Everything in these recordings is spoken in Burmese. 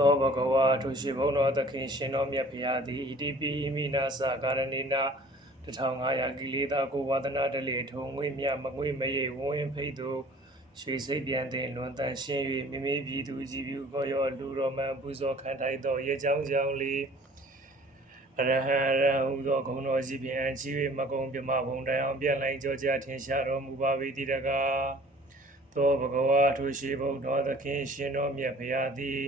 သောဘဂဝါထိုရှိဘုံတော်သခင်ရှင်တော်မြတ်ဖရာသည်ဣတိပိမိနာစကာရဏိနာ1500ကိလေသာကိုဝါဒနာတလေထုံငွေမြမငွေမရိဝဝင်းဖိတ်သူရွှေစိတ်ပြန်တဲ့လွန်တန်ရှင်း၍မိမိပြည်သူကြည်ပြုခေါ်ရောလူတော်မှန်ပူဇော်ခံထိုက်သောရေချောင်းချောင်းလေးအရဟံရဟူသောဂုဏ်တော်ကြီးဖြင့်အချီ၍မကုံပြမဘုံတိုင်အောင်ပြန်လိုက်ကြောကြထင်ရှားတော်မူပါ၏တကားသောဘဂဝါထိုရှိဘုံတော်သခင်ရှင်တော်မြတ်ဖရာသည်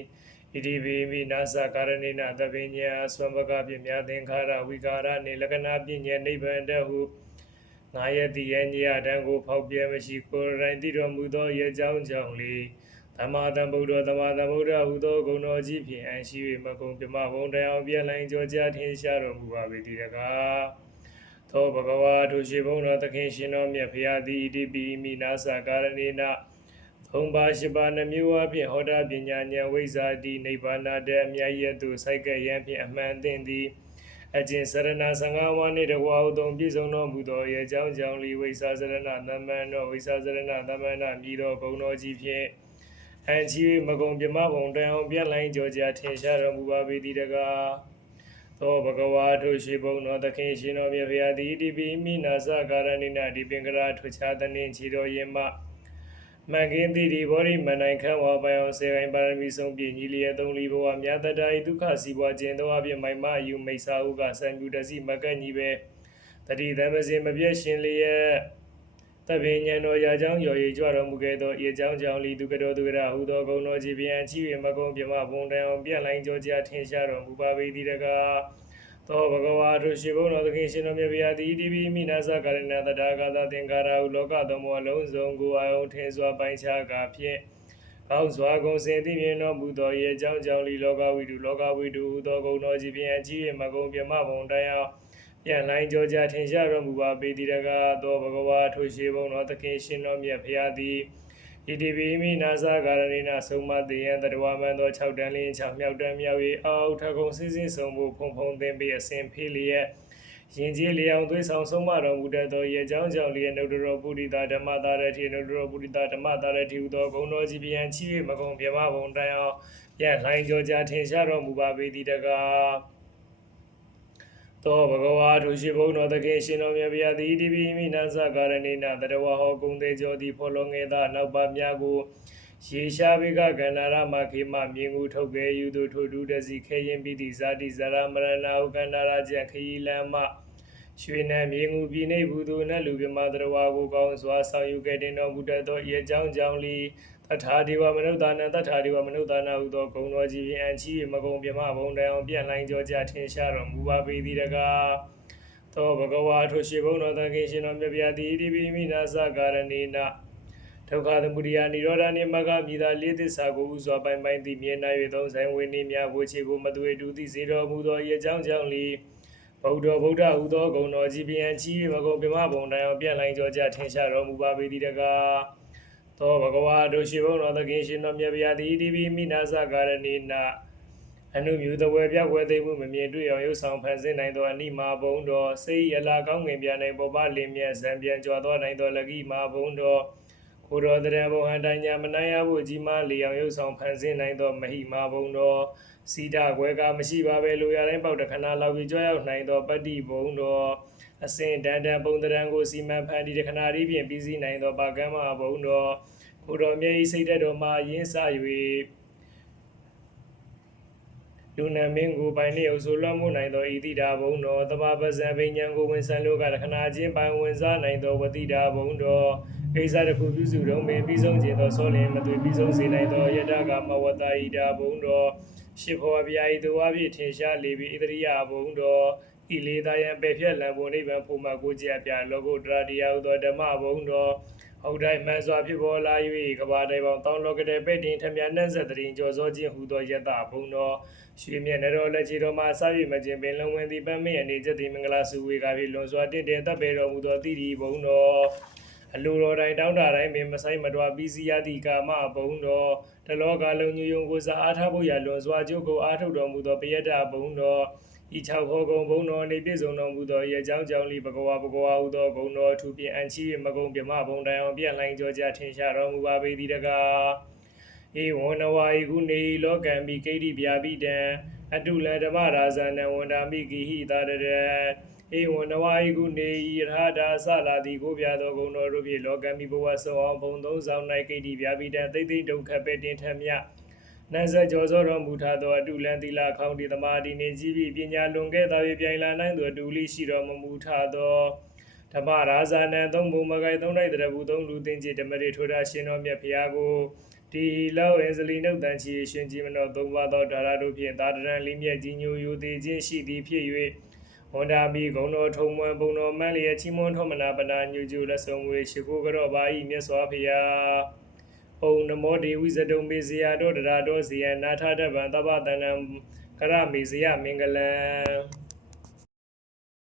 ဣတိပိမိနာစကာရဏိနာသဗ္ဗညာဆွမ်းပကပြမြသင်္ခါရဝိကာရနေလက္ခဏာပညာနိဗ္ဗာန်တဟုငါရဲ့တိယညရတံကိုဖောက်ပြမရှိကိုယ်တိုင်သိတော်မူသောရဲ့ကြောင်းကြောင့်လေသမ္မာသမ္ဗုဒ္ဓသမ္မာသမ္ဗုဒ္ဓဟူသောဂုဏ်တော်ကြီးဖြင့်အရှိ၍မကုံပြမဘုံတရားပြလိုင်းကြောကြထင်ရှားတော်မူပါ၏ဒီတကားသောဘဂဝါထိုရှိဘုံတော်သခင်ရှင်တော်မြတ်ဖရာသည်ဣတိပိမိနာစကာရဏိနာ သုံးပါးရှိပါးနှမျိုးအဖြင့်ဟောတာပညာဉာဏ်ဝိဇ္ဇာတိနိဗ္ဗာန်တဲ့အမြတ်ရည်သို့စိုက်ကရန်ဖြင့်အမှန်သင်သည်အကျင့်စရဏ15ဝါးနှင့်တကွာဟုသောပြည့်စုံတော်မူသောရဲ့ကြောင်းကြောင့်လီဝိဇ္ဇာစရဏသမ္မန်တော်ဝိဇ္ဇာစရဏသမ္မန်တော်မြည်တော်ဂုဏ်တော်ကြီးဖြင့်အန်ချီမကုံပြမဘုံတန်အောင်ပြက်လိုင်းကြောကြထင်ရှားတော်မူပါပေသည်တကားသောဘဂဝါထိုရှိဘုံတော်သခင်ရှင်တော်မြတ်ဖရာတိတိပိမိနာစကာရဏိနာဒီပင်္ဂရာထွချာတနှင့်ခြေတော်ရင်မှ မဂ္ဂင်တိဒီဘောရိမန္နိုင်ခံဝါပိုင်အောင်စေကိုင်းပါရမီဆုံးပြည့်ညီလျက်သုံးလီဘဝမြတ်တတာဤဒုက္ခစီပွားခြင်းသောအပြင်မိုင်မယူမိတ်စာဟုကစံပြူတစီမကန့်ညီပဲတတိသမစင်မပြည့်ရှင်လျက်တပင်ညံတော်ရာချောင်းရော်ရည်ကြွတော်မူခဲ့သောဤအကြောင်းကြောင့်လီဒုက္ကတော်ဒုက္ခရဟူသောဂုဏ်တော်ကြီးပြန်ချီ၍မကုံပြမဘုံတန်အောင်ပြန့်လိုင်းကြောကြထင်ရှားတော်မူပါပေသည်တကား သောဘဂဝါတို့ရှိဘုံတော်သခင်ရှင်တော်မြတ်ဗျာတိတိပိမိနာစကာရဏတတာဂသသင်္ကာရဟုလောကသုံးပါးလုံးစုံကိုအယုံထင်စွာပိုင်းခြားကာဖြင့်ကောင်းစွာကုန်စင်သိမြင်တော်မူသောရဲ့အကြောင်းကြောင့်လီလောကဝိတုလောကဝိတုဟူသောဂုဏ်တော်ကြီးဖြင့်အကြီးမကုံပြမဘုံတရားပြန်လိုင်းကြောကြထင်ရှားတော်မူပါပေတိတကားသောဘဂဝါထိုရှိဘုံတော်သခင်ရှင်တော်မြတ်ဗျာတိ ဣတိပိမိနာဇာကာရဏိနာဆုံးမတေယံတတဝမန်သော6တန်းလင်း6မြောက်တန်းမြောက်၍အာဟုထကုံစည်းစည်းဆုံးမှုဖုံဖုံသင်ပြီးအစဉ်ဖေးလျက်ရင်ကြီးလျောင်သွေးဆောင်ဆုံးမတော်မူတတ်သောရေချောင်းကြောင့်လျက်နုဒရောပုရိသဓမ္မတာရတိနုဒရောပုရိသဓမ္မတာရတိဟူသောဂုဏ်တော်ကြီးပြန်ချီ၍မကုံပြမဘုံတိုင်အောင်ပြန်လှိုင်းကြောကြထင်ရှားတော်မူပါပေသည်တကား သောဘဂဝါထိုရှိဘုံတော်တကယ်ရှင်တော်မြတ်ဗျာတိတိပိမိနာစကာရဏိနာတရဝဟောကုံသေးကြောတိဖောလောငေသာနောက်ပါများကိုရေရှားဘိကကန္နာရမခေမမြင်ကူထုတ်ခဲ့ယူသူထိုတူတစီခဲရင်ပိတိဇာတိဇရာမရဏဟုကန္နာရကျခရီလမ်းမရွှေနံမြင်ကူပြည်နေဘူးသူနဲ့လူပြမတရဝကိုကောင်းစွာဆောင်ယူခဲ့တဲ့တော်မူတတ်သောရေချောင်းကြောင့်လီ တထာဒီဝမနုဿာနံတထာဒီဝမနုဿာနဟုသောဂုံတော်ကြီးဖြင့်အန်ချီမကုံပြမဘုံတန်အောင်ပြန်လှိုင်းကြောကြထင်ရှားတော်မူပါပေသည်တကားသောဘဂဝါထိုရှိဘုံတော်သခင်ရှင်တော်မြတ်ဗျာတိဣတိပိမိနာစကာရဏိနာဒုက္ခသမုဒိယនិရောဓနိမဂ္ဂမိသာလေးသစ္စာကိုဥစွာပိုင်ပိုင်သိမြင်နိုင်၍သုံးဆိုင်ဝိနည်းများဘုချေကိုမသွေတူသိစေတော်မူသောအကြောင်းကြောင့်လီဗုဒ္ဓဗုဒ္ဓဟူသောဂုဏ်တော်ကြီးပြန်ချီးမကုံပြမဘုံတိုင်အောင်ပြန်လိုင်းကြောကြထင်ရှားတော်မူပါပေသည်တကား သောဘဂဝါတို့ရှိဘုံတော်သခင်ရှင်တော်မြတ်ဗျာတိဣတိပိမိနာစကာရဏိနာအနုမြူတဝဲပြောက်ဝဲသိမှုမမြင်တွေ့အောင်ရုပ်ဆောင်ဖန်ဆင်းနိုင်သောအနိမာဘုံတော်စိတ်ရလာကောင်းငင်ပြနိုင်ပေါ်ပလင်းမြတ်ဇံပြန်ကြွားသောနိုင်သောလကိမာဘုံတော် ကိုတော်တရံဘုံဟန်တိုင်ညာမနိုင်ရဖို့ကြီးမားလျောင်ရုပ်ဆောင်ဖန်ဆင်းနိုင်သောမဟိမာဘုံတော်စီတာခွဲကမရှိပါပဲလိုရတိုင်းပေါက်တခဏလောက်ပြီးကြွရောက်နိုင်သောပတ္တိဘုံတော်အစဉ်တန်တန်ပုံတရံကိုစီမံဖန်တီးတခဏလေးဖြင့်ပြီးစီးနိုင်သောပါကမ္မဘုံတော်ကိုတော်မြတ်ဤစိတ်ဓာတ်တော်မှာရင်းစ၍လူနာမင်းကိုပိုင်နေအုပ်ဆိုလွှမ်းမိုးနိုင်သောဣတိတာဘုံတော်တဘာပဇံဘိညာဉ်ကိုဝင်ဆန်လို့ကတခဏချင်းပိုင်ဝင်စားနိုင်သောဝတိတာဘုံတော် ကိစ္စတစ်ခုပြုစုတော့ပင်ပြီးဆုံးခြင်းသောဆောလင်မသွေပြီးဆုံးစေနိုင်သောယတကမဝတ္တဣတာဘုံတော်ရှစ်ဘောဗျာဤသူအဖြစ်ထင်ရှားလေပြီးဣတရိယဘုံတော်ဤလေသာယံပေဖြက်လံပုံနိဗ္ဗာန်ဖုမကိုကြည်အပြလောကုတ္တရာတရားဟုသောဓမ္မဘုံတော်ဟုတ်တိုင်းမှန်စွာဖြစ်ပေါ်လာ၍ကဘာတိုင်ပေါင်းတောင်းလောကတဲ့ပိတ်တင်ထမြနှက်ဆက်တရင်ကြော်စောခြင်းဟူသောယတဘုံတော်ရွှေမြတ်နတော်လက်ချီတော်မှာအစာရမခြင်းပင်လုံးဝင်သည်ပန်းမင်းအနေချက်သည်မင်္ဂလာစုဝေကဖြင့်လွန်စွာတင့်တယ်တပ်ပေတော်မူသောတိတိဘုံတော် အလိုတော်တိုင်းတောင်းတာတိုင်းပင်မဆိုင်မတော်ပြီးစီရသည့်ကာမဘုံတော်တလောကလုံးညုံယုံကိုစားအားထားဖို့ရလွန်စွာကြိုးကိုအားထုတ်တော်မူသောပယတ္တဘုံတော်ဤ၆ဟောကုံဘုံတော်နေပြည့်စုံတော်မူသောရေချောင်းကြောင့်လီဘဂဝါဘဂဝါဟုသောဂုံတော်ထူပြင်းအန်ချီမကုံပြမဘုံတိုင်အောင်ပြန့်လှိုင်းကြောကြထင်ရှားတော်မူပါပေသည်တကားဧဝံနဝါယကုနေလောကံမိကိတိဗျာပိတံအတုလဓမ္မရာဇာနံဝန္တာမိကိဟိတာရရ ဧဝံနဝါယကုနေယထာတာသလာတိကိုပြသောဂုဏ်တော်တို့ဖြင့်လောကံမိဘဝဆောအောင်ဘုံသုံးဆောင်၌ကိတိဗျာပိတံသိသိဒုက္ခပဲ့တင်ထမြနတ်ဆက်ကျော်စောတော်မူထသောအတုလံသီလခေါင်းဒီသမာဓိနှင့်ကြီးပြီးပညာလွန်ခဲ့သောပြိုင်လာနိုင်သောအတူလိရှိတော်မူထသောဓမ္မရာဇာနံသုံးဘုံမဂိုင်သုံးတိုက်တရဘူးသုံးလူသင်္ကြဓမ္မရေထိုတာရှင်တော်မြတ်ဖရာကိုဒီလောက်အင်္စလီနှုတ်တန်ချီရှင်ကြီးမနောသုံးပါးသောဓာရတို့ဖြင့်သာတရံလေးမြတ်ကြီးညိုယိုသေးခြင်းရှိသည်ဖြစ်၍ ဝန္ဒာမီဂုံတော်ထုံမွန်ဘုံတော်မန်းလျက်ချီးမွမ်းထောမနာပနာညူကျူလက်ဆောင်ဝေရှိခိုးကြောပါဤမြတ်စွာဘုရားဩနမောဒေဝိဇတုံမေဇယာတော်တရာတော်ဇီယနာထတဗံသဗ္ဗတန္တံကရမေဇယမင်္ဂလံ